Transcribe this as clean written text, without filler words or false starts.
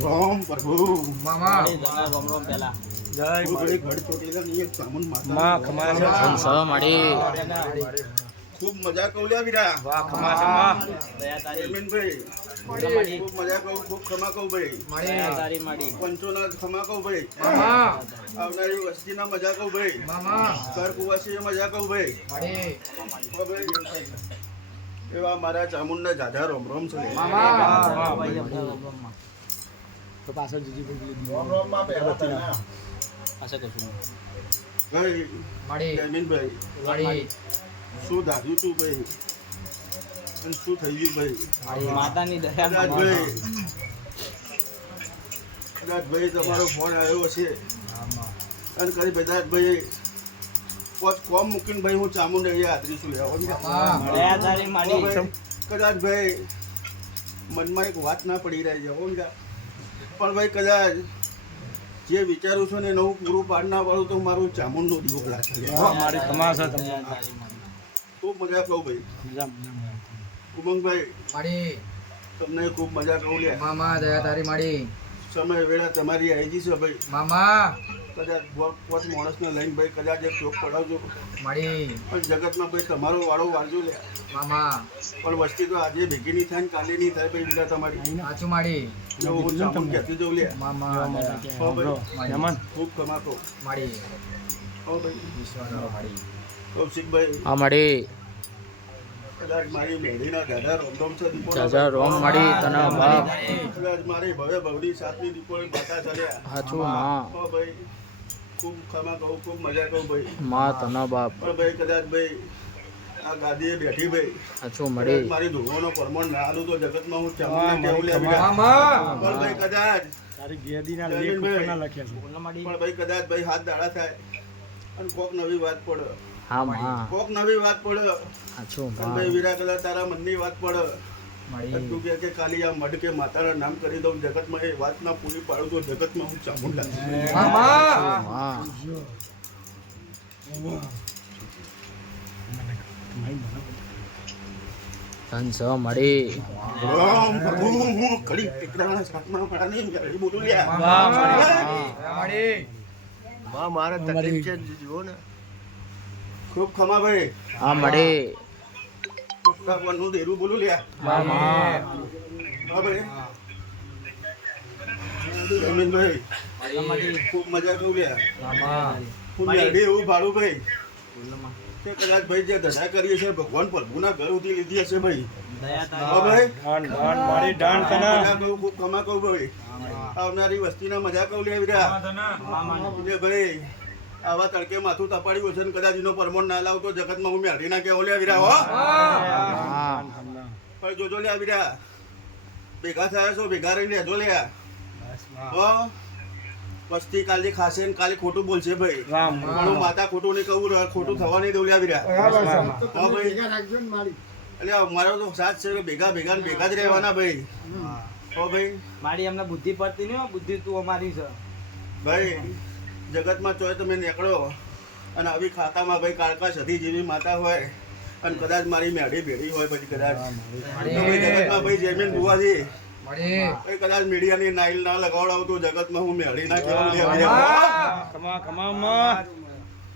રોમ પ્રભુ મામા રોમ રોમ પેલા જય મારી ઘડ ચોટીલા ની એક સામન માતા માં ખમા છે સંસા માડી ખૂબ મજા કઉલ્યા વીરા વાહ ખમા છે માં દયા તારી રમેનભાઈ માડી ખૂબ મજા કહું ખૂબ ખમા કહું ભાઈ દયા તારી માડી પંચોના ખમા કહું ભાઈ મામા આવનારી વસ્તીના મજા કહું ભાઈ મામા ઘર કુવાસી મજા કહું ભાઈ એવા મારા ચામુંડા જાજા રોમ રોમ છે મામા તો પાછળ જીજી રોમ રોમ માં પહેરતી પાછળ કશું ભાઈ માડી રમેનભાઈ માડી શું ધાર્યું તું ભાઈ અને શું થઈ ગયું ભાઈ માતાની દયા કદાચ ભાઈ તમારો ફોન આવ્યો છે અને કરી ભાઈ પોત કોમ મૂકીને ભાઈ હું ચામુંડા અહીંયા હાજરી લેવા દયા તારી માડી કદાચ ભાઈ મનમાં એક વાત ના પડી રહી છે પણ ભાઈ કદાચ જે વિચારું છું ને નવું પૂરું પાડ ના પાડું તો મારું ચામુંડનો દીવો લાગે મારી ખમા છે તમને ખૂબ મજા કહું ભાઈ ઉમંગભાઈ માડી તમને ખૂબ મજા કહું લે મામા દયા તારી માડી સમય વેળા તમારી આવી છે ભાઈ મામા કદાચ પોત માણસને લઈને ભાઈ કદાચ એક ચોક પડાવજો માડી પણ જગતમાં ભાઈ તમારો વાળો વાળજો લે મામા પણ વસ્તી તો આજે ભેગી નહીં થાય ને કાલે નહીં થાય ભાઈ બીજા તમારી સાચું માડી એવું હું ચામુંડ કહેતી જઉં લે મામા હો ભાઈ ખૂબ કમાતો માડી હો ભાઈ વિશ્વનો માડી કૌશિકભાઈ આ માડી કદાચ મારી મેળીના દાદા રોમ છે જાજા રોમ માડી તના બાપ કદાચ મારી ભવે ભવડી સાતની દીપોળી બાટા ચાલ્યા હાચું માં હો ભાઈ ખૂબ ખમા કહું ખૂબ મજા કહું ભાઈ માં તના બાપ પણ ભાઈ કદાચ ભાઈ આ ગાદીએ બેઠી ભાઈ હાચું કદાચ મળી મારી ધોવાનો પરમણ ના આલું તો જગતમાં હું ચામુંડા કેવું લે બીજા મામા પણ ભાઈ કદાચ તારી ગેદીના લેખ ઉપરના લખ્યા પણ ભાઈ કદાચ ભાઈ હાથ દાડા થાય અને કોક નવી વાત પડે હા માં કોક નવી વાત પડે હાચું પણ માં ભાઈ વીરા કદાચ તારા મનની વાત પડે માડી તું કે ખાલી આ મઢ કે માતાના નામ કરી દઉં જગતમાં એ વાત ના પૂરી પાડું તો જગતમાં હું ચામુંડા મામા માં સંસા મળી રામ પ્રભુ હું કડી ટીકરાના સાતમા પડાની મેળી બોલું લ્યા વાહ માડી માં મારે તકલીફ છે જુઓ ને ખૂબ ખમા ભાઈ આ મળી ભગવાનનું દેરું બોલું લ્યા મામા હા ભાઈ જમીનભાઈ ખૂબ મજા કહું લ્યા મામા હું મેળી એવું ભાડું ભાઈ કે કદાચ ભાઈ જે ધજા કરીએ છે ભગવાન પ્રભુના ઘર ઉઠી લીધી હશે ભાઈ હા ભાઈ મારી ડાન મજા કહું ખૂબ ખમા કહું ભાઈ આવનારી વસ્તીના મજા કહું લે વીરા કે ભાઈ આવા તડકે માથું તપાડ્યું હશે ને કદાચ એનો પરમોણ ના લાવ તો જગતમાં હું મેળી ના કેવો લે વીરા હો પણ જોજો લે વીરા ભેગા થયા છો ભેગા રહીને રહેજો લે હો વસ્તી કાલે ખાશે ને કાલે ખોટું બોલશે ભાઈ પણ હું માતા ખોટું નહીં કહું ખોટું થવા નહીં દઉં લે વીરા હા ભાઈ એટલે મારો તો સાથ છે કે ભેગા ભેગા ને ભેગા જ રહેવાના ભાઈ હો ભાઈ મારી અમને બુદ્ધિ પડતી નહીં બુદ્ધિ તું અમારી છે ભાઈ જગતમાં ચોય તમે નીકળો અને આવી ખાતામાં ભાઈ કાળકા સધી જેવી માતા હોય અને કદાચ મારી મેળી ભેડી હોય પછી કદાચ તો ભાઈ જગતમાં ભાઈ જમીન બુવાજી માડી ભાઈ કદાચ મીડિયાની નાઈલ ના લગાવડાવ તો જગતમાં હું મેળી ના કહેવું લે ખમા ખમા માં